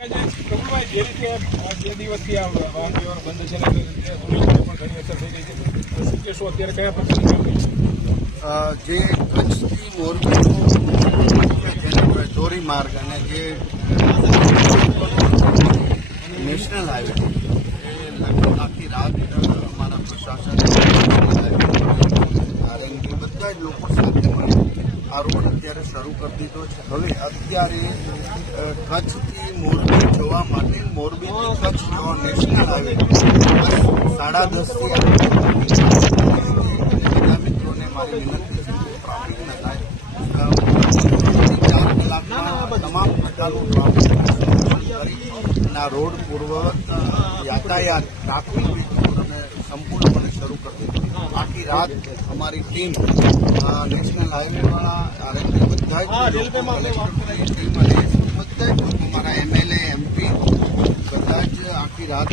પ્રભુભાઈ, જે રીતે આ બે દિવસથી આ વાહન વ્યવહાર બંધ છે ને એટલે ટુરિસ્ટોને પણ ઘણી અસર થઈ રહી છે તો શું કહેશો અત્યારે કયા પ્રકારની કામગીરી? અ, જે કચ્છથી મોરબીનો જેને ચોરી માર્ગ અને જે નેશનલ હાઈવે એ લગભગ આખી રાત અ, અમારા પ્રશાસન આરએનબી બધા જ લોકો સાથે મળી આ રોડ અત્યારે શરૂ કરી દીધો છે. હવે અત્યારે કચ્છથી મોરબી જવા માટે મોરબીથી કચ્છ જવા નેશનલ હાઈવે સાડા દસથી બધા મિત્રોને મારી વિનંતી છે ટ્રાફિક ન થાય. ચાર કલાકમાં તમામ પ્રકારનું ટ્રાફિક રોડ પૂર્વક યાતાયાત ટ્રાફિક संपूर्णपने शुरू कर देते हैं। बाकी रात हमारी टीम नेशनल हाईवे वाला आर एस पी बुद्धा हमारा M L M P Buddha आखिरी रात